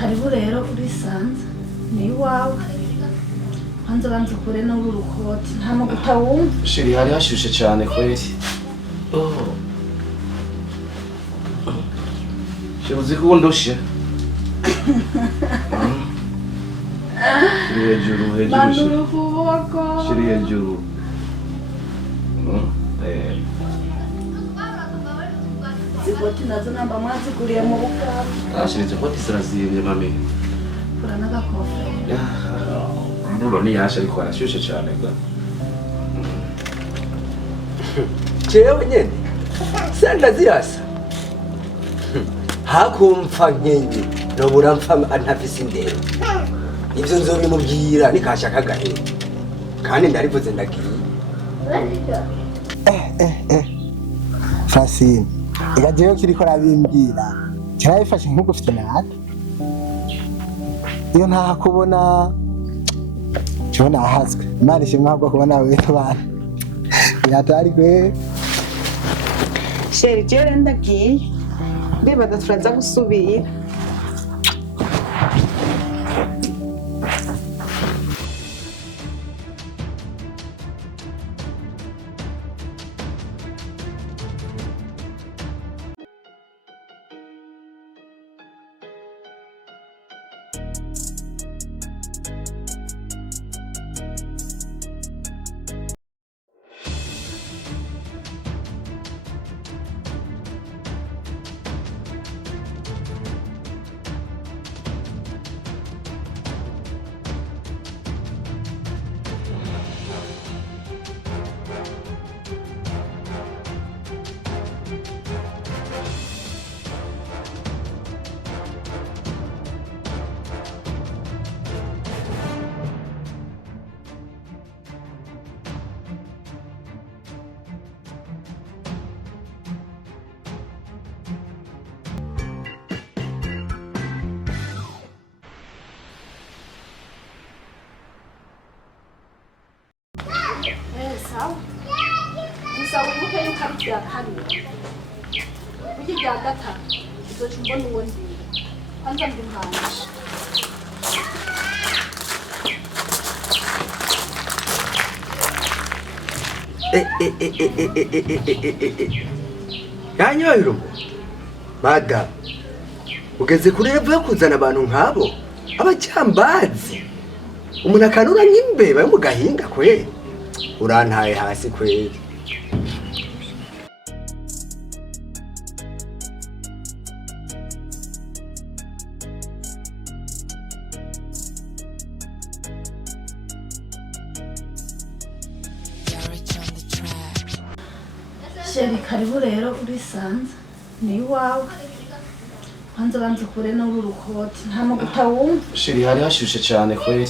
karibu rero urisanze ni iwawe hanze banze kure n'uru rukoti nta maguta wumva shiri hari hashushe cyane kweli uzi ko ndushe shiri hejuru bandura ukuboko shiri hejuru zikoti nazo namba mwaziguriye mu bukaba shiri zikoti zirazimye mami kura n'agakofero ndumva niyasha ariko arashushe cyane ga jewe nyene senda zirasa hakumfa nkenye nobura mpfa ntafise indero ivyo nzobimubwira nikashaka gahe kandi ndarivuze ndagiye Francine igajeyo kiriko rabimbwira kirabifashe nk'ugufite naka iyo ntakubona cyo nahazwe imana ishimwe ahubwo kubona wewe bana yatari kwe sheri jewe ndagiye ndibaza turaza gusubira sawa gusa wibuke yuko ari bya kabiri burya ibya gatatu uzoca umbona uwo ndiwe kwanza ndi muhanje yanyoye urugo madamu ugeze kuri revo yo kuzana abantu nk'abo abajyambazi umuntu akanura nk'imbeba yo mu gahinga kweli urantaye hasi kweli sheri karibu rero urisanze ni iwawe hanze banze kure n'uru rukoti nta maguta wumva shiri hari hashushe cyane kweli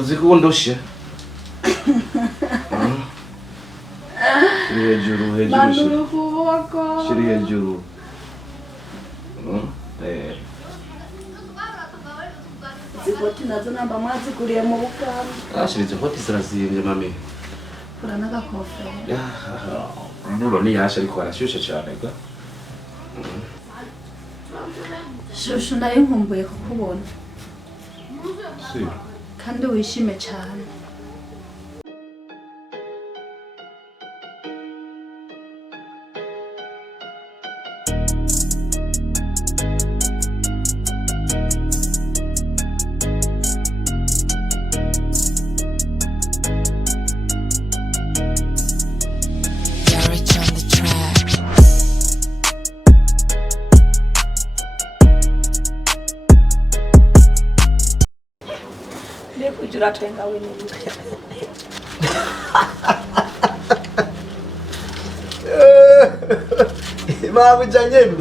uzi ko ndushe shiri hejuru bandura ukuboko shiri hejuru zikoti nazo namba mwaziguriye mu bukaba shiri zikoti zirazimye mami kura n'agakofero ndumva niyasha ariko arashushe cyane ga shushu nari nkumbuye kukubona kandi wishime cyane kujura twenga wewe mabuja nyene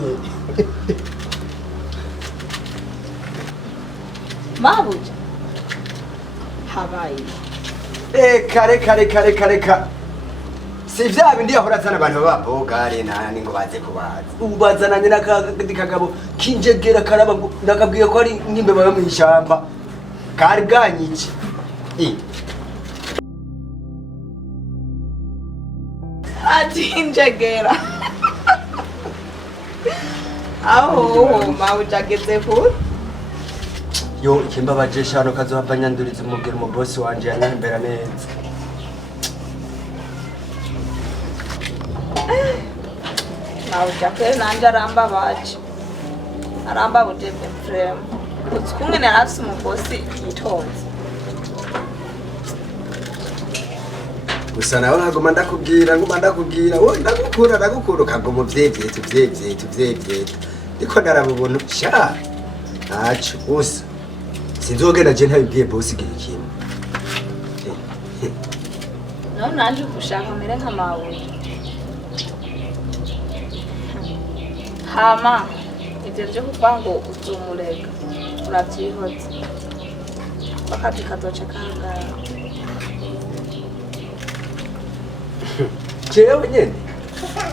mabuja habaye kare si vya bindi yahora azana abantu b'ababogare nani ngo baze kubaza ubu bazananye n'akandi kagabo kinjegera karaba nakabwiye ko ari nk'imbeba yo mw'ishyamba kari bwanyice ati injegera aho mabuja ageze kure yo ikimbabaje shano kazohava nyanduriza umubwira umubosi wanje yanyambera neza. mabuja kwe nanje arambabaje frame uzi kumwe narafise umubosi yitonze Gusa nawe nkaguma ndakubwira wowe ndagukura ukaguma uvyevyetu ndiko ndaraba ubuntu sha ntaco gusa sinzogenda je ntabibwiye bosi igihe kimwe. naho nanje gushaka mere nka mabuja hama ivyo vyo kuvuga ngo uzumurega uravyihoze akazi kazoca kahangara Jewe nyene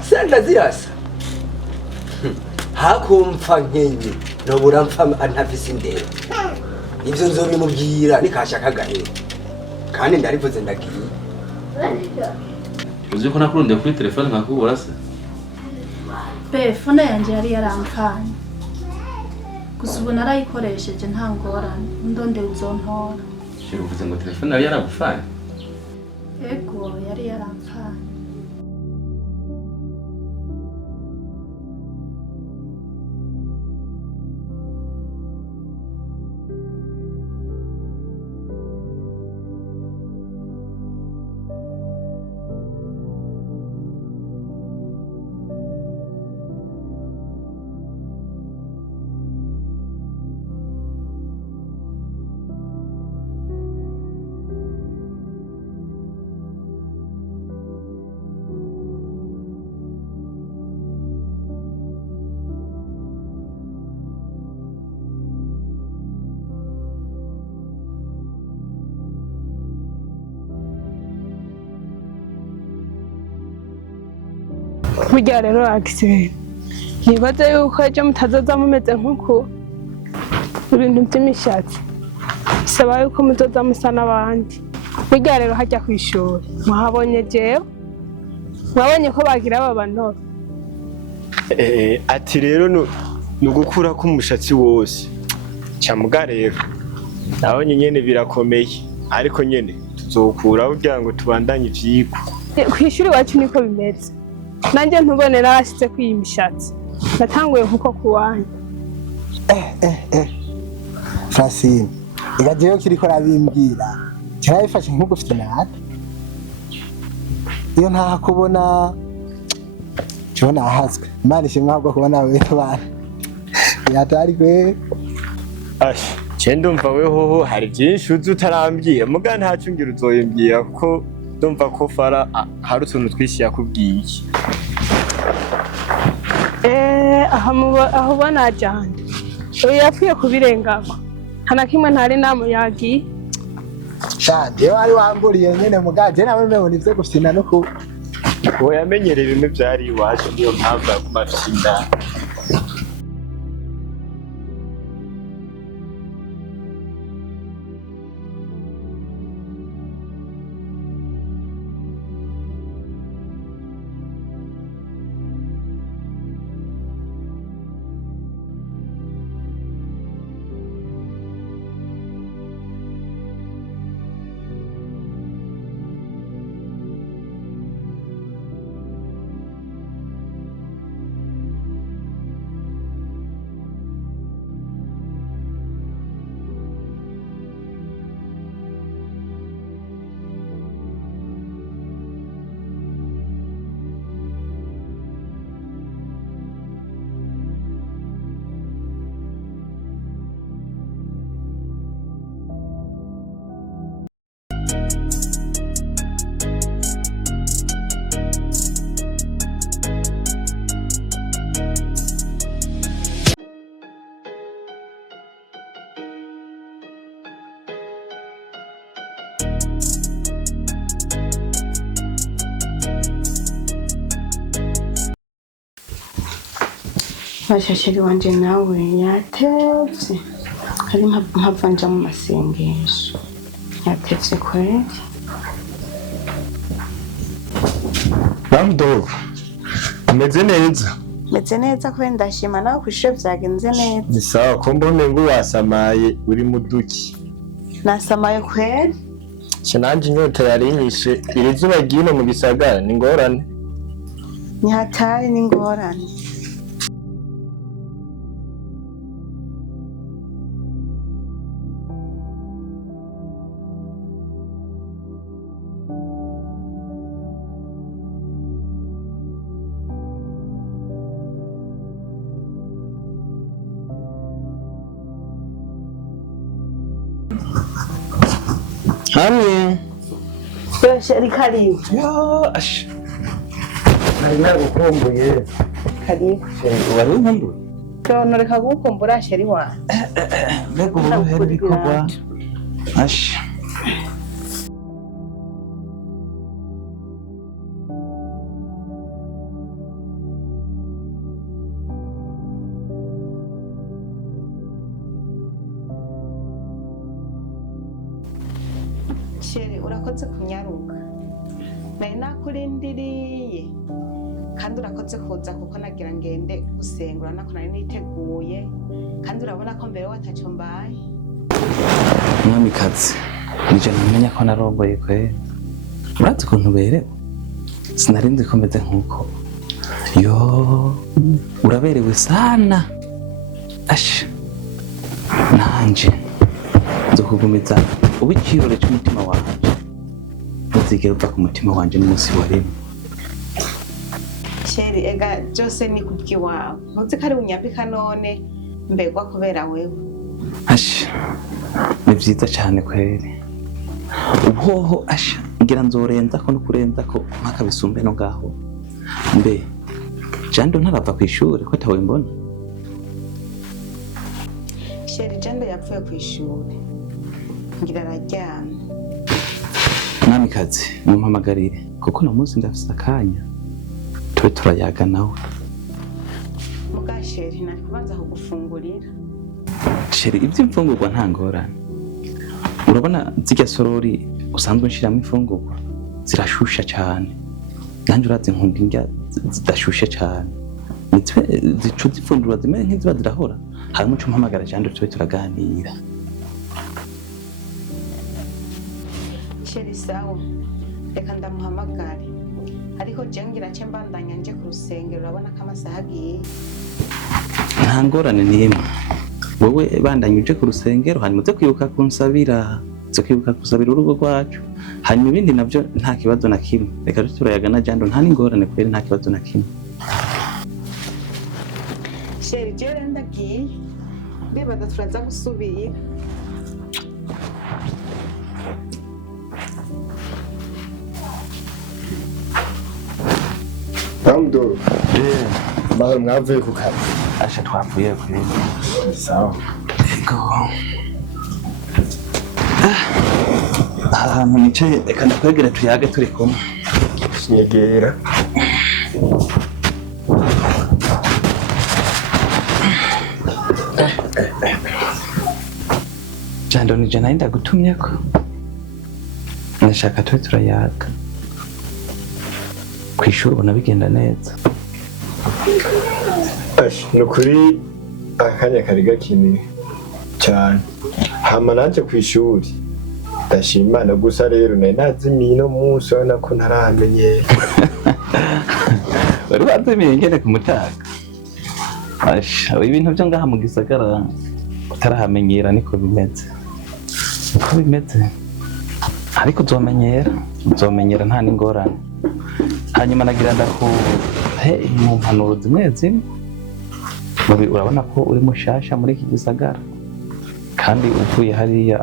senda ziyasa hakumfa nkenye nobura mpfa ntafise indero ivyo nzobimubwira nikashaka gahera kandi ndarivuze ndagiye. Uzi ko nakurundiye kuri telefone nkakubura se? Telefone yanje yari yaramfanye. Gusa ubu narayikoresheje nta ngorane. Ndonde uzontora. Shira uvuze ngo telefone yari yaragufanye? Ego yari yaramfanye. burya rero akise nibaze yuko ejo mutazoza mumeze nk'uko ibintu by'imishatsi bisaba yuko muzoza musa n'abandi. Burya rero hajya kw'ishuri muhabonye jewe mwabonye ko bagira aba bantu ati rero ni ugukura k'umushatsi wose camuga rero nabonye nyene birakomeye ariko nyene tuzokuraho kugira ngo tubandanye ivyigwa. Kw'ishuri wacu niko bimeze nanje ntubone narashitse kwiyi mishatsi natanguye nkuko kuwanya Francine igajeyo kiriko rabimbwira cyarabifashe nk'ugufite nahati iyo ntaha kubona cyo nahazwe imana ishimwe ahubwo kubona wewe bana yatari kwe je ndumva wehoho hari byinshi uzi utarambwira muga ntaco ngira uzoyimbwira kuko ndumva ko Fara hari utuntu twinshi yakubwiye. aho ubona jane uyu yapfuye kubirengako nta kimwe ntari namuyagiye sha jewe wari wamburiye nyene mugaje nawe mbona ivyo gufina no ku uwo yamenyereye bimwe vyari iwacu niyo mpamvu yaguma afise indani. Bashashiri wanje nawe yatevye ari mpavanja mu masengesho yatevye kweli. Bamdogo umeze neza meze neza kubera ndashima nawe kw'ishure vyagenze neza. Ni sawa ko mbone ngo wasamaye uri mu duki. Nasamaye kweri. Sinanje inyota yarinyishe iri zuba ryino mu gisagara ni ngorane. Ni hatari n'ingorane. Hamwe. Sheri karibu. Yo, ash. Nari nagukumbuye. Karibu. Wari unkumbuye? Kono reka gukumbura sheri wa. Mbega uburuhere bikorwa. Ash. Sheri urakoze kunyaruka. Nari nakurindiriye. Kandi urakoze kuza kuko nagira ngende gusengura nako nari niteguye. Kandi urabona ko mbere wataco mbaye. Mwamikazi, nije ntamenya ko narongoye kwe. Murazi ukuntu berewe? Sinarinzi ko meze nkuko. Yo, uraberewe sana. Ash. Nanje nzokugumiza ubikirore cy'umutima wanje. Uzigera upfa ku mutima wanje n'umunsi wa rimwe. Sheri ega byose ni kubwiwawe. Ntuzi ko ari unyambika none mbegwa kubera wewe. Ash. Ni vyiza cyane kweri. Uhoho asha ngira nzorenza ko no kurenza ko mpaka bisumbe no ngaho. Mbe Jando ntarava kw'ishure ko tawe mbona. Sheri Jando yapfuye kw'ishure. Ngira araryamye. Mwamikazi mumpamagarire kuko no munsi ndafise akanya. Tube turayaga nawe. Muga Sheri nari kubanza kugufungurira. Sheri ivy'imfungurwa nta ngorane. Urabona zirya sorori usanzwe nshiramo imfungurwa zirashusha cyane. Nanje urazi nkunda indya zidashushe cyane. Nitwe zicu zifundura zimere nk'iziba zirahora. Hari muco mpamagara Jando tube turaganira. Sheri sawa. Reka ndamuhamagare. Ariko je ngira ce mbandanya nje ku rusengero urabona ko amasaha agiye. Nta ngorane n'imwe. Wowe bandanye uje ku rusengero hanyuma uze kwibuka kunsabira. Uze kwibuka kusabira urugo rwacu. Hanyuma ibindi navyo nta kibazo na kimwe. Reka turayaga na Jando nta n'ingorane kweri nta kibazo na kimwe. Sheri je ndagiye. Bibaza turaza gusubira. Pamdo. Mahoro mwavuye ku kazi. Asha twavuye kweri. Sawa. Ego. Ahantu nicaye reka ndakwegera tuyage turi kumwe. Nyegera. Jando nije nari ndagutumyeko. Nashaka tube turayaga. Kw'ishure ubona bigenda neza. Ash, nukuri akanya kari gakeneye cyane. Hama nanje kw'ishure. Ndashima Imana gusa rero nari nazimiye no munsi urabona ko ntaramenyera. Wari wazimiye ngene ku mutaga. Asha, ibintu byo ngaha mu gisagara utarahamenyera niko bimeze. Uko bimeze. Ariko uzomenyera nta n'ingorane. Hanyuma nagira ndakuhe mu mpanuro zimwe zimwe. Urabona ko uri mushasha muri iki gisagara. Kandi uvuye hariya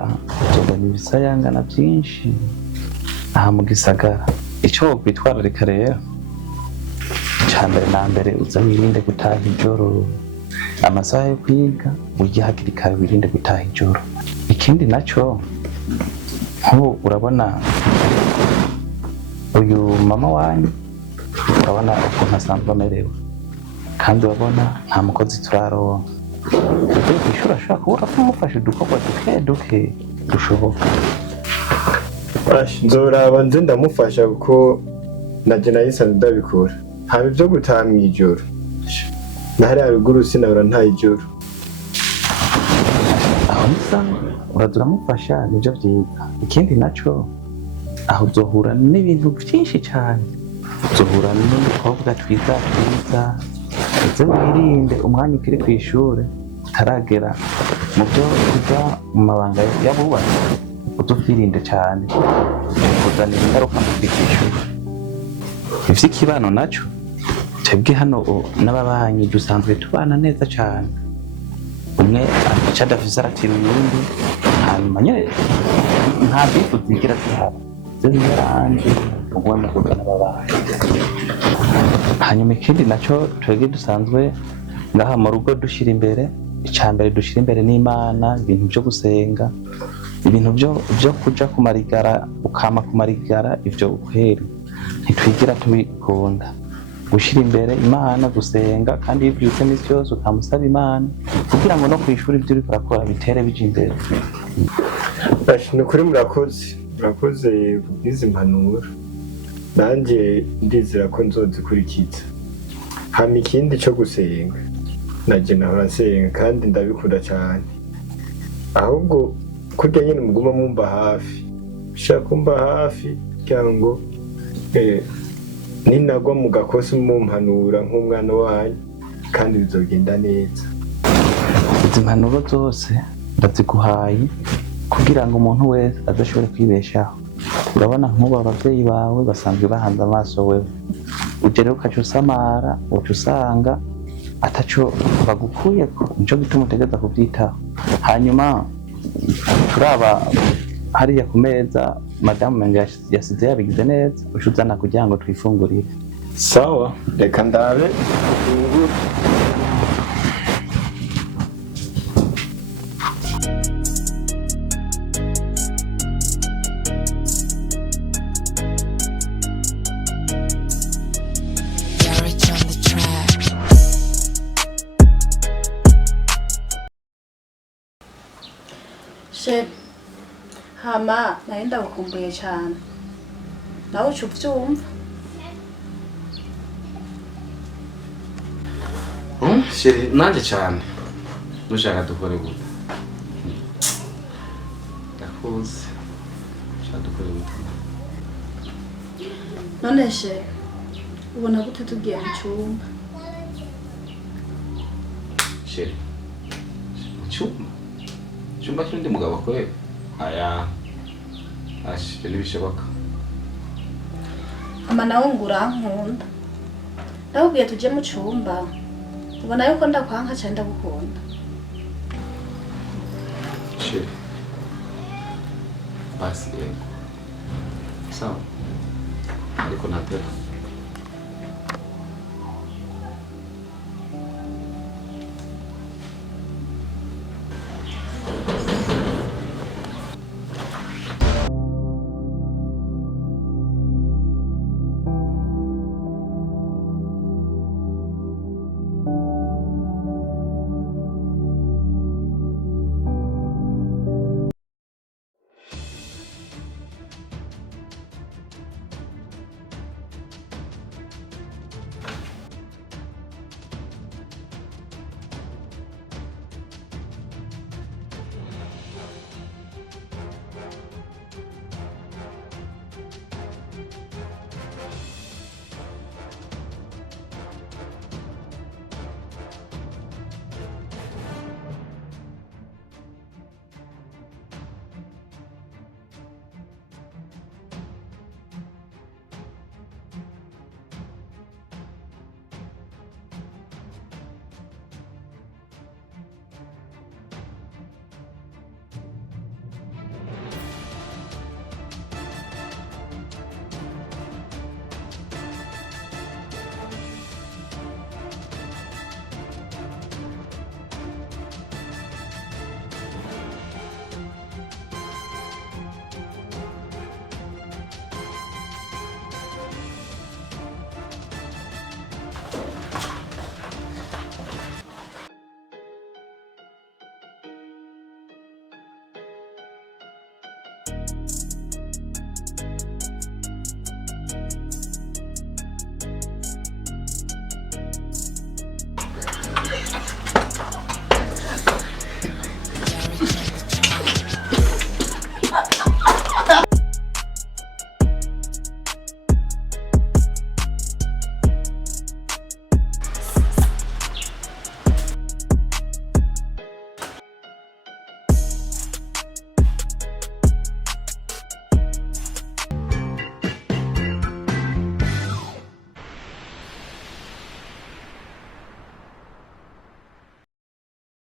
uzobona ibisayangana byinshi aha mu gisagara. Ico wokwitwararika rero icambere na mbere uza wirinde gutaha ijoro. Amasaha yo kwiga ujye hakiri kare wirinde gutaha ijoro. Ikindi naco nko urabona uyu mama wanyu urabona ukuntu asanzwe amerewe kandi urabona nta mukozi turaronka. Ugiye kw'ishure ashobora kubura kumufasha udukorwa duke dushoboka. Nzoraba nze ndamufasha kuko naje nayisanze ndabikora. Haba ivyo gutaha mw'ijoro nahari haruguru sinabura nta ijoro. aho ni sawa uraza uramufasha nibyo byiza. Ikindi naco aho uzohura n'ibintu byinshi cyane, uzohura n'umukobwa twiza uze wirinde umwanya ukiri ku ishure utaragera mu byo kuja mu mabanga y'abubatsi, uzufirinde cyane kuzanira ingaruka mu kw'ishure. Ivy'ikibano naco twebwe hano n'ababanyi dusanzwe tubana neza cyane, umwe aca adafise aratira uyundi, hanyuma nyene nta bifu zigira zihaba z'imirangi ubona kugana ababanyi. Hanyuma ikindi naco twebwe dusanzwe ngaha mu rugo dushira imbere, icambere dushira imbere n'Imana, ibintu byo gusenga, ibintu byo kuja kumarigara ukama kumarigara, ivyo kweri ntitwigira tubikunda. Gushira imbere Imana, gusenga, kandi iyo uvyutse imisi yose ukamusaba Imana kugira ngo no kw'ishuri ivyo uriko urakora bitere bija imbere. Ni ukuri murakoze kubw'izi impanuro, nanjye ndizera ko nzozikurikiza. Hama ikindi co gusenga, naje nahora nsenga kandi ndabikunda cyane, ahubwo kurya nyene muguma mumba hafi, ushaka kumba hafi kugira ngo ninagwa mu gakosi mumpanura nk'umwana wanyu kandi bizogenda neza. Izi mpanuro zose ndaziguhaye kugira ngo umuntu wese adashobore kwibeshaho. Urabona nk'ubu abavyeyi bawe basanzwe bahanze amaso wewe, uje rero ukaca usamara, uca usanga ataco bagukuyeko, nico gituma utegereza kuvyitaho. Hanyuma turaba hariya ku meza madamu menga yasize yabigize neza, uca uzana kugira ngo twifungurire. Sawa, reka ndabe ufungure. She, hama naye ndagukumbuye cyane, nawe uca uvyumva. Sheri nanje cyane dushaka dukore gute? Ndakuzi dushaka dukore gute? None she, ubona gute tugiye mu cyumba? Sheri mu cyumba? Cyumba cy'undi mugabo kweli? Aya ibyo ntibishoboka. Ama nawe ngo urankunda, ndakubwiye tujye mu cyumba, ubona yuko ndakwanka cyane ndagukunda. Sheri basi yego sawa, ariko natera